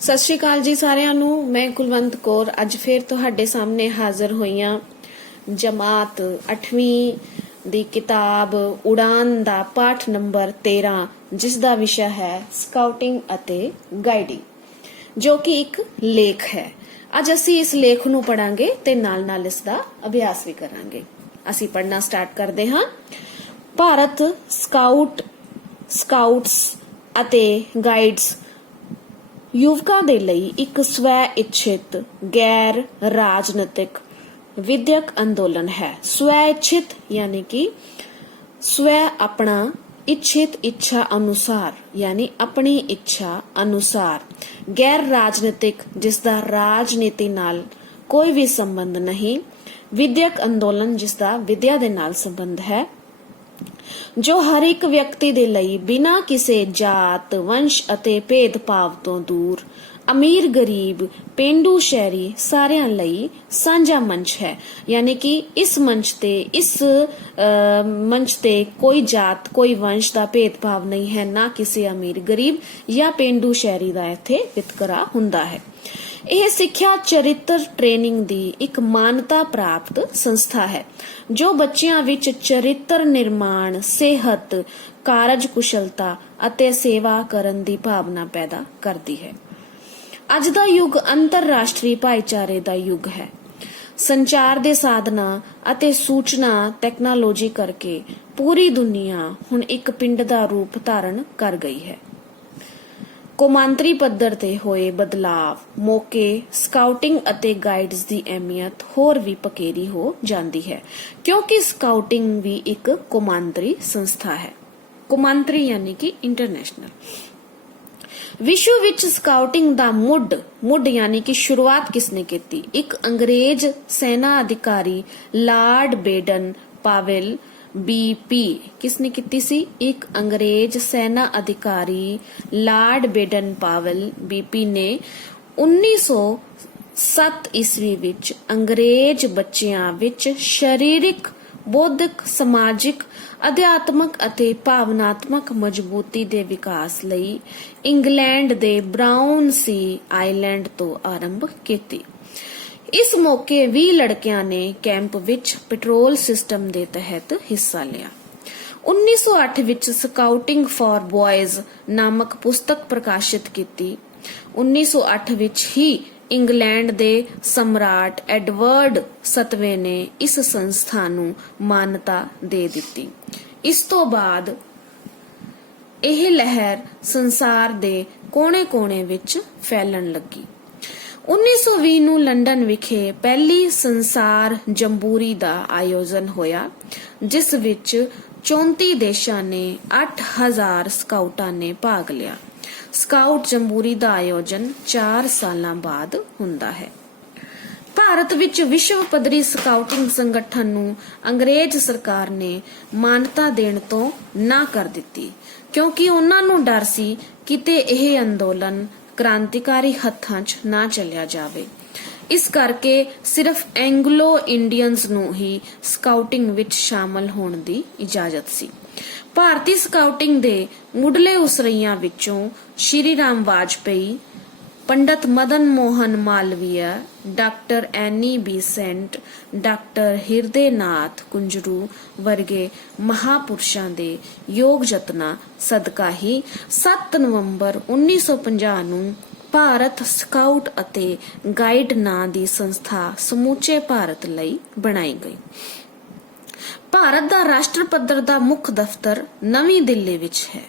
ਸਤਿ ਸ਼੍ਰੀ ਅਕਾਲ ਜੀ ਸਾਰਿਆਂ ਨੂੰ। ਮੈਂ ਕੁਲਵੰਤ ਕੌਰ ਅੱਜ ਫਿਰ ਤੁਹਾਡੇ ਸਾਹਮਣੇ ਹਾਜ਼ਰ ਹੋਈ ਹਾਂ। ਜਮਾਤ 8ਵੀਂ ਦੀ ਕਿਤਾਬ ਉਡਾਨ ਦਾ ਪਾਠ ਨੰਬਰ 13 ਜਿਸ ਦਾ ਵਿਸ਼ਾ ਹੈ ਸਕਾਊਟਿੰਗ ਅਤੇ ਗਾਈਡਿੰਗ, ਜੋ ਕਿ ਇੱਕ ਲੇਖ ਹੈ। ਅੱਜ ਅਸੀਂ ਇਸ ਲੇਖ ਨੂੰ ਪੜਾਂਗੇ ਤੇ ਨਾਲ-ਨਾਲ ਇਸ ਦਾ ਅਭਿਆਸ ਵੀ ਕਰਾਂਗੇ। ਅਸੀਂ ਪੜਨਾ ਸਟਾਰਟ ਕਰਦੇ ਹਾਂ। ਭਾਰਤ ਸਕਾਊਟਸ ਅਤੇ ਗਾਈਡਸ ਯੁਵਕਾਂ ਦੇ ਲਈ ਇੱਕ ਸਵੈ ਇੱਛਿਤ ਗੈਰ ਰਾਜਨੀਤਿਕ ਵਿਦਿਅਕ ਅੰਦੋਲਨ ਹੈ। ਸਵੈ ਇੱਛਿਤ ਯਾਨੀ ਕਿ ਸਵੈ ਆਪਣਾ, ਇੱਛਿਤ ਇੱਛਾ ਅਨੁਸਾਰ ਯਾਨੀ ਆਪਣੀ ਇੱਛਾ ਅਨੁਸਾਰ, ਗੈਰ ਰਾਜਨੀਤਿਕ ਜਿਸ ਦਾ ਰਾਜਨੀਤੀ ਨਾਲ ਕੋਈ ਵੀ ਸੰਬੰਧ ਨਹੀਂ, ਵਿਦਿਅਕ ਅੰਦੋਲਨ ਜਿਸ ਦਾ ਵਿਦਿਆ ਦੇ ਨਾਲ ਸੰਬੰਧ ਹੈ, ਜੋ ਹਰ ਇੱਕ ਵਿਅਕਤੀ ਦੇ ਲਈ ਬਿਨਾਂ ਕਿਸੇ ਜਾਤ, ਵੰਸ਼ ਅਤੇ ਭੇਦਭਾਵ ਤੋਂ ਦੂਰ, ਅਮੀਰ ਗਰੀਬ, ਪੇਂਡੂ ਸ਼ਹਿਰੀ ਸਾਰਿਆਂ ਲਈ ਸਾਂਝਾ ਮੰਚ ਹੈ। ਯਾਨੀ ਕਿ ਇਸ ਮੰਚ ਤੇ ਕੋਈ ਜਾਤ, ਕੋਈ ਵੰਸ਼ ਦਾ ਭੇਦਭਾਵ ਨਹੀਂ ਹੈ, ਨਾ ਕਿਸੇ ਅਮੀਰ ਗਰੀਬ ਜਾਂ ਪੇਂਡੂ ਸ਼ਹਿਰੀ ਦਾ ਇੱਥੇ ਵਿਤਕਰਾ ਹੁੰਦਾ ਹੈ। ਇਹ ਸਿੱਖਿਆ ਚਰਿੱਤਰ ਟ੍ਰੇਨਿੰਗ ਦੀ ਇੱਕ ਮਾਨਤਾ ਪ੍ਰਾਪਤ ਸੰਸਥਾ ਹੈ ਜੋ ਬੱਚਿਆਂ ਵਿੱਚ ਚਰਿੱਤਰ ਨਿਰਮਾਣ, ਸਿਹਤ, ਕਾਰਜਕੁਸ਼ਲਤਾ ਅਤੇ ਸੇਵਾ ਕਰਨ ਦੀ ਭਾਵਨਾ ਪੈਦਾ ਕਰਦੀ ਹੈ। ਅੱਜ ਦਾ ਯੁੱਗ ਅੰਤਰਰਾਸ਼ਟਰੀ ਭਾਈਚਾਰੇ ਦਾ ਯੁੱਗ ਹੈ। ਸੰਚਾਰ ਦੇ ਸਾਧਨਾਂ ਅਤੇ ਸੂਚਨਾ ਟੈਕਨੋਲੋਜੀ ਕਰਕੇ ਪੂਰੀ ਦੁਨੀਆ ਹੁਣ ਇੱਕ ਪਿੰਡ ਦਾ ਰੂਪ ਧਾਰਨ ਕਰ ਗਈ ਹੈ। ਕੌਮਾਂਤਰੀ ਪੱਧਰ ਤੇ ਹੋਏ ਬਦਲਾਵ ਮੌਕੇ ਸਕਾਊਟਿੰਗ ਅਤੇ ਗਾਈਡਸ ਦੀ ਅਹਿਮੀਅਤ ਹੋਰ ਵੀ ਪਕੇਰੀ ਹੋ ਜਾਂਦੀ ਹੈ, ਕਿਉਂਕਿ ਸਕਾਊਟਿੰਗ ਵੀ ਇੱਕ ਕੌਮਾਂਤਰੀ ਸੰਸਥਾ ਹੈ। ਕੌਮਾਂਤਰੀ ਯਾਨੀ ਕਿ ਇੰਟਰਨੈਸ਼ਨਲ। ਵਿਸ਼ਵ ਵਿੱਚ ਸਕਾਊਟਿੰਗ ਦਾ ਮੁੱਢ ਯਾਨੀ ਕਿ ਸ਼ੁਰੂਆਤ ਕਿਸਨੇ ਕੀਤੀ? ਇੱਕ ਅੰਗਰੇਜ਼ ਸੈਨਾ ਅਧਿਕਾਰੀ ਲਾਰਡ ਬੇਡਨ ਪਾਵੇਲ BP ਕਿਸਨੇ ਕੀਤੀ ਸੀ? ਇੱਕ ਅੰਗਰੇਜ਼ ਸੈਨਾ ਅਧਿਕਾਰੀ ਲਾਰਡ ਬੇਡਨ ਪਾਵੇਲ BP ਨੇ 1907 ਈਸਵੀ ਵਿੱਚ ਅੰਗਰੇਜ਼ ਬੱਚਿਆਂ ਵਿੱਚ ਸਰੀਰਕ, ਬੌਧਿਕ, ਸਮਾਜਿਕ, ਅਧਿਆਤਮਕ ਅਤੇ ਭਾਵਨਾਤਮਕ ਮਜ਼ਬੂਤੀ ਦੇ ਵਿਕਾਸ ਲਈ ਇੰਗਲੈਂਡ ਦੇ ਬਰਾਊਨ ਸੀ ਆਈਲੈਂਡ ਤੋਂ ਆਰੰਭ ਕੀਤੀ। ਇਸ ਮੌਕੇ 20 ਲੜਕਿਆਂ ਨੇ ਕੈਂਪ ਵਿੱਚ ਪੈਟਰੋਲ ਸਿਸਟਮ ਦੇ ਤਹਿਤ ਹਿੱਸਾ ਲਿਆ। 1908 ਵਿੱਚ ਸਕਾਊਟਿੰਗ ਫਾਰ ਬॉयਜ਼ ਨਾਮਕ ਪੁਸਤਕ ਪ੍ਰਕਾਸ਼ਿਤ ਕੀਤੀ। 1908 ਵਿੱਚ ਹੀ ਇੰਗਲੈਂਡ ਦੇ ਸਮਰਾਟ ਐਡਵਰਡ 7ਵੇਂ ਨੇ ਇਸ ਸੰਸਥਾ ਨੂੰ ਮਾਨਤਾ ਦੇ ਦਿੱਤੀ। ਇਸ ਤੋਂ ਬਾਅਦ ਇਹ ਲਹਿਰ ਸੰਸਾਰ ਦੇ ਕੋਨੇ-ਕੋਨੇ ਵਿੱਚ ਫੈਲਣ ਲੱਗੀ। 1920 ਨੂੰ ਲੰਡਨ ਵਿਖੇ ਪਹਿਲੀ ਸੰਸਾਰ ਜੰਬੂਰੀ ਦਾ ਆਯੋਜਨ ਹੋਇਆ, ਜਿਸ ਵਿੱਚ 34 ਦੇਸ਼ਾਂ ਨੇ 8000 ਸਕਾਊਟਾਂ ਨੇ ਭਾਗ ਲਿਆ। ਸਕਾਊਟ ਜੰਬੂਰੀ ਦਾ ਆਯੋਜਨ 4 ਸਾਲਾਂ ਬਾਅਦ ਹੁੰਦਾ ਹੈ। ਭਾਰਤ ਵਿੱਚ ਵਿਸ਼ਵ ਪੱਧਰੀ ਸਕਾਊਟਿੰਗ ਸੰਗਠਨ ਨੂੰ ਅੰਗਰੇਜ਼ ਸਰਕਾਰ ਨੇ ਮਾਨਤਾ ਦੇਣ ਤੋਂ ਨਾ ਕਰ ਦਿੱਤੀ, ਕਿਉਂਕਿ ਉਹਨਾਂ ਨੂੰ ਡਰ ਸੀ ਕਿਤੇ ਇਹ ਅੰਦੋਲਨ ਕ੍ਰਾਂਤੀਕਾਰੀ ਹੱਥਾਂ 'ਚ ਨਾ ਚਲਿਆ ਜਾਵੇ। ਇਸ ਕਰਕੇ ਸਿਰਫ ਐਂਗਲੋ ਇੰਡੀਅਨਸ ਨੂੰ ਹੀ ਸਕਾਊਟਿੰਗ ਵਿੱਚ ਸ਼ਾਮਲ ਹੋਣ ਦੀ ਇਜਾਜ਼ਤ ਸੀ। ਭਾਰਤੀ ਸਕਾਊਟਿੰਗ ਦੇ ਮੁੱਢਲੇ ਉਸਰਈਆਂ ਵਿੱਚੋਂ ਸ਼੍ਰੀ ਰਾਮ ਵਾਜਪੇਈ, ਪੰਡਤ ਮਦਨ ਮੋਹਨ ਮਾਲਵੀਆ, ਡਾਕਟਰ ਐਨੀ ਬੀਸੈਂਟ, ਡਾਕਟਰ ਹਿਰਦੇਨਾਥ ਕੁੰਜਰੂ ਵਰਗੇ ਮਹਾਪੁਰਸ਼ਾਂ ਦੇ ਯੋਗ ਯਤਨਾਂ ਸਦਕਾ ਹੀ 7 ਨਵੰਬਰ 1950 ਨੂੰ ਭਾਰਤ ਸਕਾਊਟ ਅਤੇ ਗਾਈਡ ਨਾਂ ਦੀ ਸੰਸਥਾ ਸਮੁੱਚੇ ਭਾਰਤ ਲਈ ਬਣਾਈ ਗਈ। ਭਾਰਤ ਦਾ ਰਾਸ਼ਟਰ ਪੱਧਰ ਦਾ ਮੁੱਖ ਦਫ਼ਤਰ ਨਵੀਂ ਦਿੱਲੀ ਵਿੱਚ ਹੈ।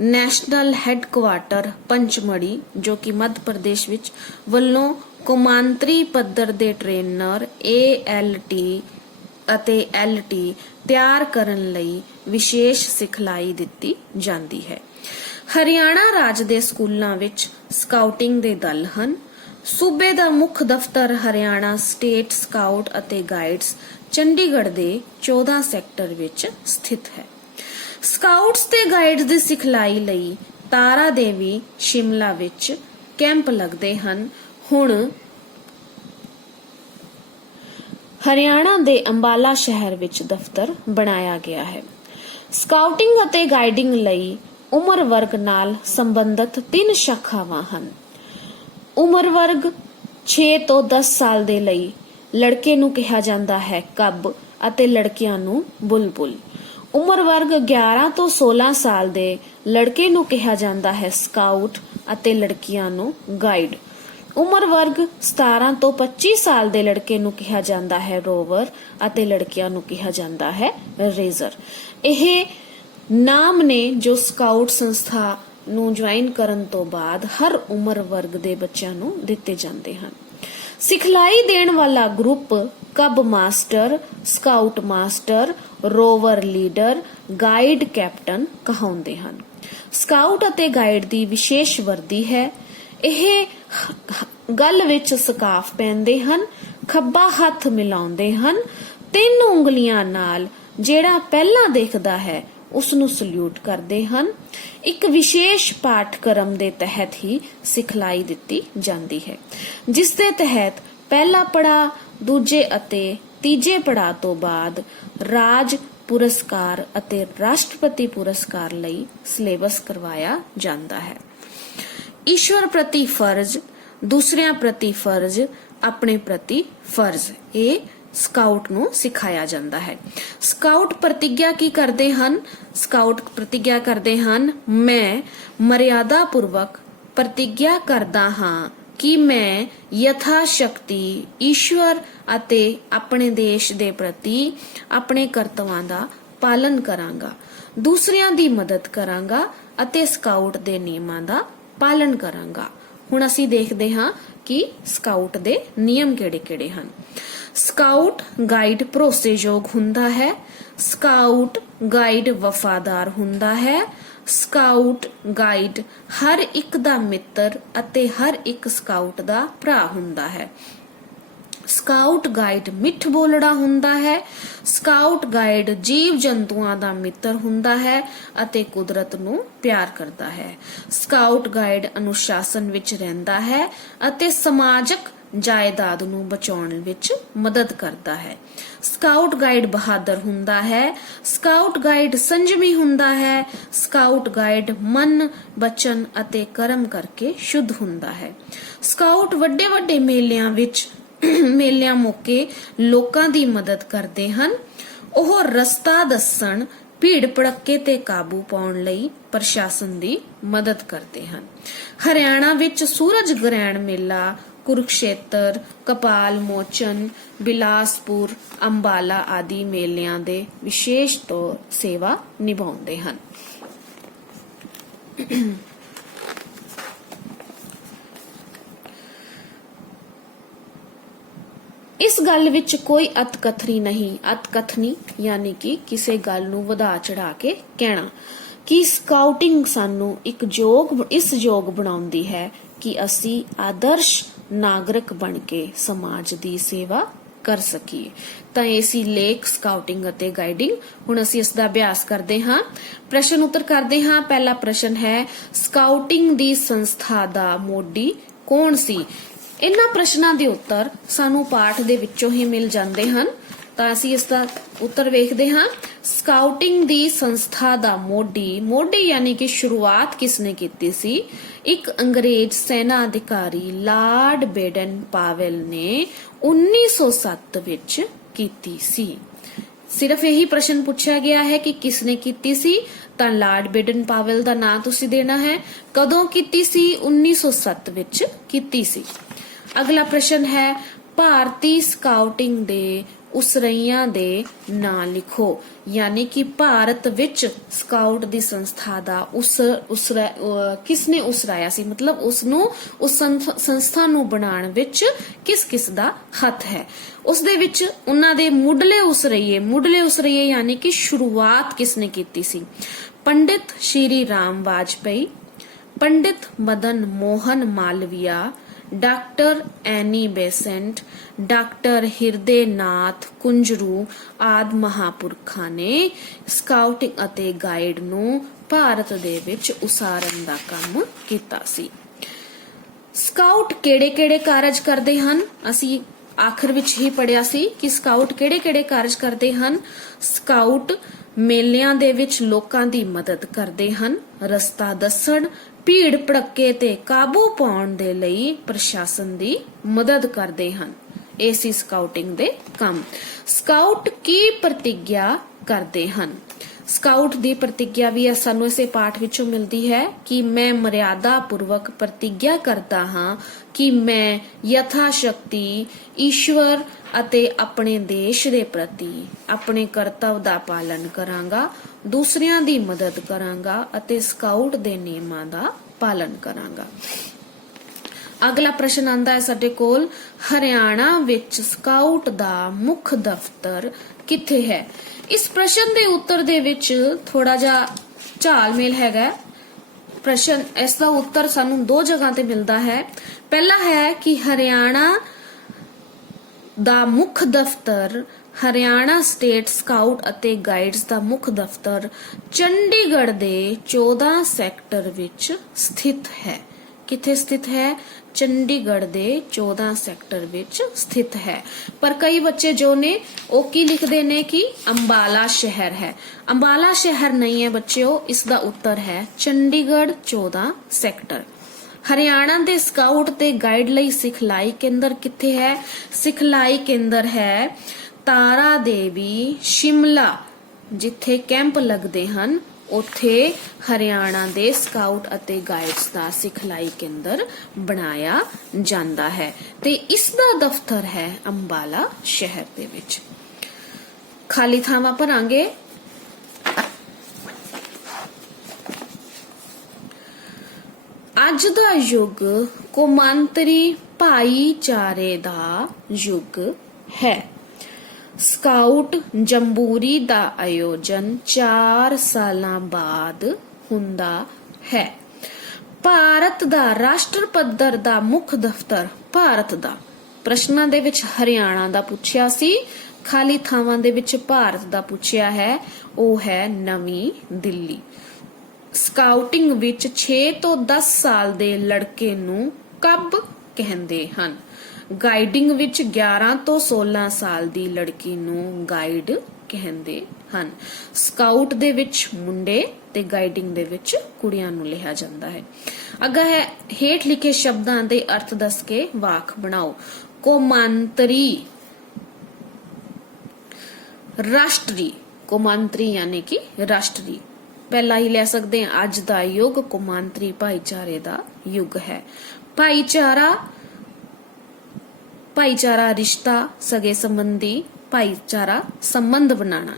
ਨੈਸ਼ਨਲ ਹੈੱਡਕੁਆਰਟਰ ਪੰਚਮੜੀ, ਜੋ ਕਿ ਮੱਧ ਪ੍ਰਦੇਸ਼ ਵਿੱਚ, ਵੱਲੋਂ ਕੌਮਾਂਤਰੀ ਪੱਧਰ ਦੇ ਟ੍ਰੇਨਰ ALT ਅਤੇ LT ਤਿਆਰ ਕਰਨ ਲਈ ਵਿਸ਼ੇਸ਼ ਸਿਖਲਾਈ ਦਿੱਤੀ ਜਾਂਦੀ ਹੈ। ਹਰਿਆਣਾ ਰਾਜ ਦੇ ਸਕੂਲਾਂ ਵਿੱਚ ਸਕਾਊਟਿੰਗ ਦੇ ਦਲ ਹਨ। ਸੂਬੇ ਦਾ ਮੁੱਖ ਦਫ਼ਤਰ ਹਰਿਆਣਾ ਸਟੇਟ ਸਕਾਊਟ ਅਤੇ ਗਾਈਡਸ ਚੰਡੀਗੜ੍ਹ ਦੇ 14 ਸੈਕਟਰ ਵਿੱਚ ਸਥਿਤ ਹੈ। ਸਕਾਊਟਸ ਤੇ ਗਾਈਡਸ ਦੀ ਸਿਖਲਾਈ ਲਈ ਤਾਰਾ ਦੇਵੀ, ਸ਼ਿਮਲਾ ਵਿੱਚ ਕੈਂਪ ਲੱਗਦੇ ਹਨ। ਹੁਣ ਹਰਿਆਣਾ ਦੇ ਅੰਬਾਲਾ ਸ਼ਹਿਰ ਵਿੱਚ ਦਫ਼ਤਰ ਬਣਾਇਆ ਗਿਆ ਹੈ। ਸਕਾਊਟਿੰਗ ਅਤੇ ਗਾਈਡਿੰਗ ਲਈ ਉਮਰ ਵਰਗ ਨਾਲ ਸੰਬੰਧਿਤ 3 ਸ਼ਾਖਾਵਾਂ ਹਨ। ਉਮਰ ਵਰਗ 6 ਤੋਂ 10 ਸਾਲ ਦੇ ਲਈ ਲੜਕੇ ਨੂੰ ਕਿਹਾ ਜਾਂਦਾ ਹੈ ਕੱਬ ਅਤੇ ਲੜਕੀਆਂ ਨੂੰ ਬੁਲਬੁਲ। ਉਮਰ ਵਰਗ 11 ਤੋਂ 16 ਸਾਲ ਦੇ ਲੜਕੇ ਨੂੰ ਕਿਹਾ ਜਾਂਦਾ ਹੈ ਸਕਾਊਟ ਅਤੇ ਲੜਕੀਆਂ ਨੂੰ ਗਾਈਡ। ਉਮਰ ਵਰਗ 17 ਤੋਂ 25 ਸਾਲ ਦੇ ਲੜਕੇ ਨੂੰ ਕਿਹਾ ਜਾਂਦਾ ਹੈ ਰੋਵਰ ਅਤੇ ਲੜਕੀਆਂ ਨੂੰ ਕਿਹਾ ਜਾਂਦਾ ਹੈ ਰੇਜ਼ਰ। ਇਹ ਨਾਮ ਨੇ ਜੋ ਸਕਾਊਟ ਸੰਸਥਾ ਨੂੰ ਜੁਆਇਨ ਕਰਨ ਤੋਂ ਬਾਅਦ ਹਰ ਉਮਰ ਵਰਗ ਦੇ ਬੱਚਿਆਂ ਨੂੰ ਦਿੱਤੇ ਜਾਂਦੇ ਹਨ। ਸਿਖਲਾਈ ਦੇਣ ਵਾਲਾ group cub master, scout master, rover leader, guide captain ਕਹਾਉਂਦੇ ਹਨ। ਸਕਾਊਟ ਅਤੇ ਗਾਈਡ ਦੀ ਵਿਸ਼ੇਸ਼ ਵਰਦੀ ਹੈ। ਇਹ ਗਲ ਵਿੱਚ ਸਕਾਫ ਪਹਿਨਦੇ ਹਨ, ਖੱਬਾ ਹੱਥ ਮਿਲਾਉਂਦੇ ਹਨ, 3 ਉਂਗਲੀਆਂ ਨਾਲ ਜਿਹੜਾ ਪਹਿਲਾਂ ਦੇਖਦਾ ਹੈ ਉਸ ਨੂੰ ਸਲੂਟ ਕਰਦੇ ਹਨ। ਇੱਕ ਵਿਸ਼ੇਸ਼ ਪਾਠਕ੍ਰਮ ਦੇ ਤਹਿਤ ਹੀ ਸਿਖਲਾਈ ਦਿੱਤੀ ਜਾਂਦੀ ਹੈ, ਜਿਸ ਦੇ ਤਹਿਤ ਪਹਿਲਾ ਪੜਾਅ, ਦੂਜੇ ਅਤੇ ਤੀਜੇ ਪੜਾਅ ਤੋਂ ਬਾਅਦ ਰਾਜ ਪੁਰਸਕਾਰ ਅਤੇ ਰਾਸ਼ਟਰਪਤੀ ਪੁਰਸਕਾਰ ਲਈ ਸਿਲੇਬਸ ਕਰਵਾਇਆ ਜਾਂਦਾ ਹੈ। ਈਸ਼ਵਰ ਪ੍ਰਤੀ ਫਰਜ਼, ਦੂਸਰਿਆਂ ਪ੍ਰਤੀ ਫਰਜ਼, ਆਪਣੇ ਪ੍ਰਤੀ ਫਰਜ਼, ਇਹ ਸਕਾਊਟ ਨੂੰ ਸਿਖਾਇਆ ਜਾਂਦਾ ਹੈ। ਸਕਾਊਟ ਪ੍ਰਤੀਗਿਆ ਕੀ ਕਰਦੇ ਹਨ? ਸਕਾਊਟ ਪ੍ਰਤੀਗਿਆ ਕਰਦੇ ਹਨ, ਮੈਂ ਮਰਿਆਦਾ ਪੂਰਵਕ ਪ੍ਰਤੀਗਿਆ ਕਰਦਾ ਹਾਂ ਕਿ ਮੈਂ ਯਥਾ ਸ਼ਕਤੀ ਈਸ਼ਵਰ ਅਤੇ ਆਪਣੇ ਦੇਸ਼ ਦੇ ਪ੍ਰਤੀ ਆਪਣੇ ਕਰਤੱਵਾਂ ਦਾ ਪਾਲਨ ਕਰਾਂਗਾ, ਦੂਸਰਿਆਂ ਦੀ ਮਦਦ ਕਰਾਂਗਾ ਅਤੇ ਸਕਾਊਟ ਦੇ ਨਿਯਮਾਂ ਦਾ ਪਾਲਨ ਕਰਾਂਗਾ। ਹੁਣ ਅਸੀਂ ਦੇਖਦੇ ਹਾਂ ਕਿ ਸਕਾਊਟ ਦੇ ਨਿਯਮ ਕਿਹੜੇ-ਕਿਹੜੇ ਹਨ। ਸਕਾਊਟ ਗਾਈਡ ਭਰੋਸੇਯੋਗ ਹੁੰਦਾ ਹੈ। ਸਕਾਊਟ ਗਾਈਡ ਵਫਾਦਾਰ ਹੁੰਦਾ ਹੈ। ਸਕਾਊਟ ਗਾਈਡ ਹਰ ਇੱਕ ਦਾ ਮਿੱਤਰ ਅਤੇ ਹਰ ਇੱਕ ਸਕਾਊਟ ਦਾ ਭਰਾ ਹੁੰਦਾ ਹੈ। ਸਕਾਊਟ ਗਾਈਡ ਮਿੱਠ ਬੋਲੜਾ ਹੁੰਦਾ ਹੈ। ਸਕਾਊਟ ਗਾਈਡ ਜੀਵ ਜੰਤੂਆਂ ਦਾ ਮਿੱਤਰ ਹੁੰਦਾ ਹੈ ਅਤੇ ਕੁਦਰਤ ਨੂੰ ਪਿਆਰ ਕਰਦਾ ਹੈ। ਸਕਾਊਟ ਗਾਈਡ ਅਨੁਸ਼ਾਸਨ ਵਿੱਚ ਰਹਿੰਦਾ ਹੈ ਅਤੇ ਸਮਾਜਿਕ ਜਾਇਦਾਦ ਨੂੰ ਬਚਾਉਣ ਵਿੱਚ ਮਦਦ ਕਰਦਾ ਹੈ। ਸਕਾਊਟ ਗਾਈਡ ਬਹਾਦਰ ਹੁੰਦਾ ਹੈ। ਸਕਾਊਟ ਗਾਈਡ ਸੰਜਮੀ ਹੁੰਦਾ ਹੈ। ਸਕਾਊਟ ਗਾਈਡ ਮਨ, ਬਚਨ ਅਤੇ ਕਰਮ ਕਰਕੇ ਸ਼ੁੱਧ ਹੁੰਦਾ ਹੈ। ਸਕਾਊਟ ਵੱਡੇ-ਵੱਡੇ ਮੇਲਿਆਂ ਮੌਕੇ ਲੋਕਾਂ ਦੀ ਮਦਦ ਕਰਦੇ ਹਨ। ਉਹ ਰਸਤਾ ਦੱਸਣ, ਭੀੜ ਭੜੱਕੇ ਤੇ ਕਾਬੂ ਪਾਉਣ ਲਈ ਪ੍ਰਸ਼ਾਸਨ ਦੀ ਮਦਦ ਕਰਦੇ ਹਨ। ਹਰਿਆਣਾ ਵਿੱਚ ਸੂਰਜ ਗ੍ਰਹਿਣ ਮੇਲਾ, ਕੁਰੂਕਸ਼ੇਤਰ, ਕਪਾਲ ਮੋਚਨ, ਬਿਲਾਸਪੁਰ, ਅੰਬਾਲਾ ਆਦਿ ਮੇਲਿਆਂ ਦੇ ਵਿਸ਼ੇਸ਼ ਤੌਰ ਸੇਵਾ ਨਿਭਾਉਂਦੇ ਹਨ। ਇਸ ਗੱਲ ਵਿੱਚ ਕੋਈ ਅਤਕਥਨੀ ਨਹੀਂ, ਅਤਕਥਨੀ ਯਾਨੀ ਕਿ ਕਿਸੇ ਗੱਲ ਨੂੰ ਵਧਾ ਚੜਾ ਕੇ ਕਹਿਣਾ, ਕਿ ਸਕਾਊਟਿੰਗ ਸਾਨੂੰ ਇਸ ਯੋਗ ਬਣਾਉਂਦੀ ਹੈ ਕਿ ਅਸੀਂ ਆਦਰਸ਼ ਨਾਗਰਿਕ ਬਣ ਕੇ ਸਮਾਜ ਦੀ ਸੇਵਾ ਕਰ ਸਕੀਏ। ਤਾਂ ਇਹ ਸੀ ਲੇਖ ਸਕਾਊਟਿੰਗ ਅਤੇ ਗਾਈਡਿੰਗ। ਹੁਣ ਅਸੀਂ ਇਸ ਦਾ ਅਭਿਆਸ ਕਰਦੇ ਹਾਂ, ਪ੍ਰਸ਼ਨ ਉੱਤਰ ਕਰਦੇ ਹਾਂ। ਪਹਿਲਾ ਪ੍ਰਸ਼ਨ ਹੈ, ਸਕਾਊਟਿੰਗ ਦੀ ਸੰਸਥਾ ਦਾ ਮੋਢੀ ਕੌਣ ਸੀ? ਇਹਨਾਂ ਪ੍ਰਸ਼ਨਾਂ ਦੇ ਉੱਤਰ ਸਾਨੂੰ ਪਾਠ ਦੇ ਵਿੱਚੋਂ ਹੀ ਮਿਲ ਜਾਂਦੇ ਹਨ, ਤਾਂ ਅਸੀਂ ਇਸ ਦਾ ਉੱਤਰ ਵੇਖਦੇ ਹਾਂ। ਸਕਾਊਟਿੰਗ ਦੀ ਸੰਸਥਾ ਦਾ ਮੋਢੀ ਯਾਨੀ ਕਿ ਸ਼ੁਰੂਆਤ ਕਿਸਨੇ ਕੀਤੀ ਸੀ? ਇੱਕ ਅੰਗਰੇਜ਼ ਸੈਨਾ ਅਧਿਕਾਰੀ ਲਾਰਡ ਬੇਡਨ ਪਾਵੇਲ ਨੇ 1907 ਵਿੱਚ ਕੀਤੀ ਸੀ। ਸਿਰਫ ਇਹੀ ਪ੍ਰਸ਼ਨ ਪੁੱਛਿਆ ਗਿਆ ਹੈ ਕਿ ਕਿਸਨੇ ਕੀਤੀ ਸੀ, ਤਾਂ ਲਾਰਡ ਬੇਡਨ ਪਾਵੇਲ ਦਾ ਨਾਂ ਤੁਸੀਂ ਦੇਣਾ ਹੈ। ਕਦੋਂ ਕੀਤੀ ਸੀ? 1907 ਵਿੱਚ ਕੀਤੀ ਸੀ। ਅਗਲਾ ਪ੍ਰਸ਼ਨ ਹੈ, ਭਾਰਤੀ ਸਕਾਊਟਿੰਗ ਦੇ ਉਸਰਈਆਂ ਦੇ ਨਾਂ ਲਿਖੋ, ਯਾਨੀ ਕਿ ਭਾਰਤ ਵਿੱਚ ਸਕਾਊਟ ਦੀ ਸੰਸਥਾ ਦਾ ਕਿਸਨੇ ਉਸਰਾਇਆ ਸੀ, ਮਤਲਬ ਉਸ ਸੰਸਥਾ ਨੂੰ ਬਣਾਉਣ ਵਿੱਚ ਕਿਸ ਦਾ ਹੱਥ ਹੈ। ਉਸ ਦੇ ਵਿੱਚ ਉਹਨਾਂ ਦੇ ਮੁੱਢਲੇ ਉਸਰਈਏ ਯਾਨੀ ਕਿ ਸ਼ੁਰੂਆਤ ਕਿਸਨੇ ਕੀਤੀ ਸੀ? ਪੰਡਿਤ ਸ਼੍ਰੀ ਰਾਮ ਵਾਜਪਾਈ, ਪੰਡਿਤ ਮਦਨ ਮੋਹਨ ਮਾਲਵੀਆ, ਡਾਕਟਰ ਐਨੀ ਬੇਸੈਂਟ, ਡਾਕਟਰ ਹਿਰਦੇ ਨਾਥ ਕੁੰਜਰੂ ਆਦਿ ਮਹਾਪੁਰਖਾਂ ਨੇ ਸਕਾਊਟਿੰਗ ਅਤੇ ਗਾਈਡ ਨੂੰ ਭਾਰਤ ਦੇ ਵਿੱਚ ਉਸਾਰਨ ਦਾ ਕੰਮ ਕੀਤਾ ਸੀ। ਸਕਾਊਟ ਕਿਹੜੇ-ਕਿਹੜੇ ਕਾਰਜ ਕਰਦੇ ਹਨ? ਅਸੀਂ ਆਖਰ ਵਿੱਚ ਹੀ ਪੜਿਆ ਸੀ ਕਿ ਸਕਾਊਟ ਕਿਹੜੇ-ਕਿਹੜੇ ਕਾਰਜ ਕਰਦੇ ਹਨ। ਸਕਾਊਟ ਮੇਲਿਆਂ ਦੇ ਵਿੱਚ ਲੋਕਾਂ ਦੀ ਮਦਦ ਕਰਦੇ ਹਨ, ਰਸਤਾ ਦੱਸਣ, ਭੀੜ ਭੜੱਕੇ ਤੇ ਕਾਬੂ ਪਾਉਣ ਦੇ ਲਈ ਪ੍ਰਸ਼ਾਸਨ ਦੀ ਮਦਦ ਕਰਦੇ ਹਨ। ਇਹ ਸੀ ਸਕਾਊਟਿੰਗ ਦੇ ਕੰਮ। ਸਕਾਊਟ ਕੀ ਪ੍ਰਤੀਗਿਆ ਕਰਦੇ ਹਨ? ਸਕਾਊਟ ਦੀ ਪ੍ਰਤੀਗਿਆ ਵੀ ਸਾਨੂੰ ਇਸੇ ਪਾਠ ਵਿੱਚੋਂ ਮਿਲਦੀ ਹੈ ਕਿ ਮੈਂ ਮਰਿਆਦਾ ਪੂਰਵਕ ਪ੍ਰਤੀਗਿਆ ਕਰਦਾ ਹਾਂ ਕਿ ਮੈਂ ਯਥਾ ਸ਼ਕਤੀ ਈਸ਼ਵਰ ਅਤੇ ਆਪਣੇ ਦੇਸ਼ ਦੇ ਪ੍ਰਤੀ ਆਪਣੇ ਕਰਤੱਵ ਦਾ ਪਾਲਨ ਕਰਾਂਗਾ, ਦੂਸਰਿਆਂ ਦੀ ਮਦਦ ਕਰਾਂਗਾ ਅਤੇ ਸਕਾਊਟ ਦੇ ਨਿਯਮਾਂ ਦਾ ਪਾਲਨ ਕਰਾਂਗਾ। ਅਗਲਾ ਪ੍ਰਸ਼ਨ ਆਂਦਾ ਹੈ ਸਾਡੇ ਕੋਲ, ਹਰਿਆਣਾ ਵਿੱਚ ਸਕਾਊਟ ਦਾ ਮੁੱਖ ਦਫ਼ਤਰ ਕਿੱਥੇ ਹੈ? ਇਸ ਪ੍ਰਸ਼ਨ ਦੇ ਉੱਤਰ ਦੇ ਵਿੱਚ ਥੋੜਾ ਜਿਹਾ ਝਾਲ-ਮੇਲ ਹੈਗਾ। ਪ੍ਰਸ਼ਨ ਇਸ ਦਾ ਉੱਤਰ ਸਾਨੂੰ ਦੋ ਜਗ੍ਹਾ ਤੇ ਮਿਲਦਾ ਹੈ। ਪਹਿਲਾ ਹੈ ਕਿ ਹਰਿਆਣਾ ਦਾ ਮੁੱਖ ਦਫ਼ਤਰ, ਹਰਿਆਣਾ ਸਟੇਟ ਸਕਾਊਟ ਅਤੇ ਗਾਈਡਸ ਦਾ ਮੁੱਖ ਦਫ਼ਤਰ ਚੰਡੀਗੜ੍ਹ ਦੇ 14 ਸੈਕਟਰ ਵਿੱਚ ਸਥਿਤ ਹੈ। ਕਿੱਥੇ ਸਥਿਤ ਹੈ? ਚੰਡੀਗੜ੍ਹ ਦੇ 14 ਸੈਕਟਰ ਵਿੱਚ ਸਥਿਤ ਹੈ। ਪਰ ਕਈ ਬੱਚੇ ਜੋ ਨੇ ਉਹ ਕੀ ਲਿਖਦੇ ਨੇ ਕਿ ਅੰਬਾਲਾ ਸ਼ਹਿਰ ਹੈ। ਅੰਬਾਲਾ ਸ਼ਹਿਰ ਨਹੀਂ ਹੈ ਬੱਚਿਓ, ਇਸ ਦਾ ਉੱਤਰ ਹੈ ਚੰਡੀਗੜ੍ਹ 14 ਸੈਕਟਰ। ਹਰਿਆਣਾ ਦੇ ਸਕਾਊਟ ਤੇ ਗਾਈਡ ਲਈ ਸਿਖਲਾਈ ਕੇਂਦਰ ਕਿੱਥੇ ਹੈ? ਸਿਖਲਾਈ ਕੇਂਦਰ ਹੈ ਤਾਰਾ ਦੇਵੀ ਸ਼ਿਮਲਾ। ਜਿੱਥੇ ਕੈਂਪ ਲੱਗਦੇ ਹਨ ਉੱਥੇ ਹਰਿਆਣਾ ਦੇ ਸਕਾਊਟ ਅਤੇ ਗਾਈਡਸ ਦਾ ਸਿਖਲਾਈ ਕੇਂਦਰ ਬਣਾਇਆ ਜਾਂਦਾ ਹੈ ਤੇ ਇਸ ਦਾ ਦਫ਼ਤਰ ਹੈ ਅੰਬਾਲਾ ਸ਼ਹਿਰ ਦੇ ਵਿੱਚ। ਖਾਲੀ ਥਾਵਾਂ ਭਰਾਂਗੇ। ਅੱਜ ਦਾ ਯੁੱਗ ਕੌਮਾਂਤਰੀ ਭਾਈਚਾਰੇ ਦਾ ਯੁੱਗ ਹੈ। ਸਕਾਊਟ ਜੰਬੂਰੀ ਦਾ ਆਯੋਜਨ 4 ਸਾਲਾਂ ਬਾਅਦ ਹੁੰਦਾ ਹੈ। ਭਾਰਤ ਦਾ ਰਾਸ਼ਟਰ ਪੱਧਰ ਦਾ ਮੁੱਖ ਦਫ਼ਤਰ ਭਾਰਤ ਦਾ। ਪ੍ਰਸ਼ਨਾਂ ਦੇ ਵਿੱਚ ਹਰਿਆਣਾ ਦਾ ਪੁੱਛਿਆ ਸੀ, ਖਾਲੀ ਥਾਵਾਂ ਦੇ ਵਿੱਚ ਭਾਰਤ ਦਾ ਪੁੱਛਿਆ ਹੈ, ਉਹ ਹੈ ਨਵੀਂ ਦਿੱਲੀ। ਸਕਾਊਟਿੰਗ ਵਿੱਚ 6 ਤੋਂ 10 ਸਾਲ ਦੇ ਲੜਕੇ ਨੂੰ ਕਬ ਕਹਿੰਦੇ ਹਨ? ਗਾਈਡਿੰਗ ਵਿੱਚ 11 ਤੋਂ 16 ਸਾਲ ਦੀ ਲੜਕੀ ਨੂੰ ਗਾਈਡ ਕਹਿੰਦੇ ਹਨ। ਸਕਾਊਟ ਦੇ ਵਿੱਚ ਮੁੰਡੇ ਤੇ ਗਾਈਡਿੰਗ ਦੇ ਵਿੱਚ ਕੁੜੀਆਂ ਨੂੰ ਲਿਆ ਜਾਂਦਾ ਹੈ। ਅੱਗਾ ਹੈ ਹੇਠ ਲਿਖੇ ਸ਼ਬਦਾਂ ਦੇ ਅਰਥ ਦੱਸ ਕੇ ਵਾਕ ਬਣਾਓ। ਕੌਮਾਂਤਰੀ, ਰਾਸ਼ਟਰੀ, ਕੌਮਾਂਤਰੀ ਯਾਨੀ ਕਿ ਰਾਸ਼ਟਰੀ। ਪਹਿਲਾ ਹੀ ਲੈ ਸਕਦੇ ਹਾਂ, ਅੱਜ ਦਾ ਯੁੱਗ ਕੌਮਾਂਤਰੀ ਭਾਈਚਾਰੇ ਦਾ ਯੁੱਗ ਹੈ। ਭਾਈਚਾਰਾ, ਭਾਈਚਾਰਾ ਰਿਸ਼ਤਾ, ਸਗੇ ਸੰਬੰਧੀ, ਭਾਈਚਾਰਾ ਸੰਬੰਧ ਬਣਾਉਣਾ।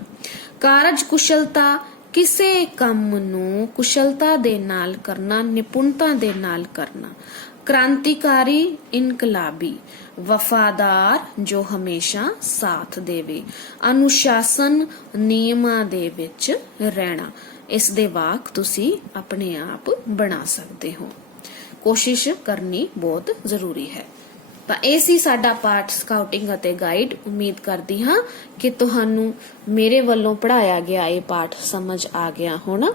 ਕਾਰਜ ਕੁਸ਼ਲਤਾ, ਕਿਸੇ ਕੰਮ ਨੂੰ ਕੁਸ਼ਲਤਾ ਦੇ ਨਾਲ ਕਰਨਾ, ਨਿਪੁੰਨਤਾ ਦੇ ਨਾਲ ਕਰਨਾ। ਕ੍ਰਾਂਤੀਕਾਰੀ, ਇਨਕਲਾਬੀ। ਵਫਾਦਾਰ, ਜੋ ਹਮੇਸ਼ਾ ਸਾਥ ਦੇਵੇ। ਅਨੁਸ਼ਾਸਨ, ਨਿਯਮਾਂ ਦੇ ਵਿੱਚ ਰਹਿਣਾ। ਇਸ ਦੇ ਵਾਕ ਤੁਸੀਂ ਆਪਣੇ ਆਪ ਬਣਾ ਸਕਦੇ ਹੋ। ਕੋਸ਼ਿਸ਼ ਕਰਨੀ ਬਹੁਤ ਜ਼ਰੂਰੀ ਹੈ। ਤਾਂ ਇਹ ਸੀ ਸਾਡਾ ਪਾਠ ਸਕਾਊਟਿੰਗ ਅਤੇ ਗਾਈਡ। ਉਮੀਦ ਕਰਦੀ ਹਾਂ ਕਿ ਤੁਹਾਨੂੰ ਮੇਰੇ ਵੱਲੋਂ ਪੜਾਇਆ ਗਿਆ ਇਹ ਪਾਠ ਸਮਝ ਆ ਗਿਆ ਹੋਣਾ।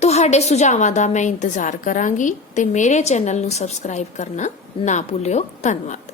ਤੁਹਾਡੇ ਸੁਝਾਵਾਂ ਦਾ ਮੈਂ ਇੰਤਜ਼ਾਰ ਕਰਾਂਗੀ ਤੇ ਮੇਰੇ ਚੈਨਲ ਨੂੰ ਸਬਸਕ੍ਰਾਈਬ ਕਰਨਾ ਨਾ ਭੁੱਲਿਓ। ਧੰਨਵਾਦ।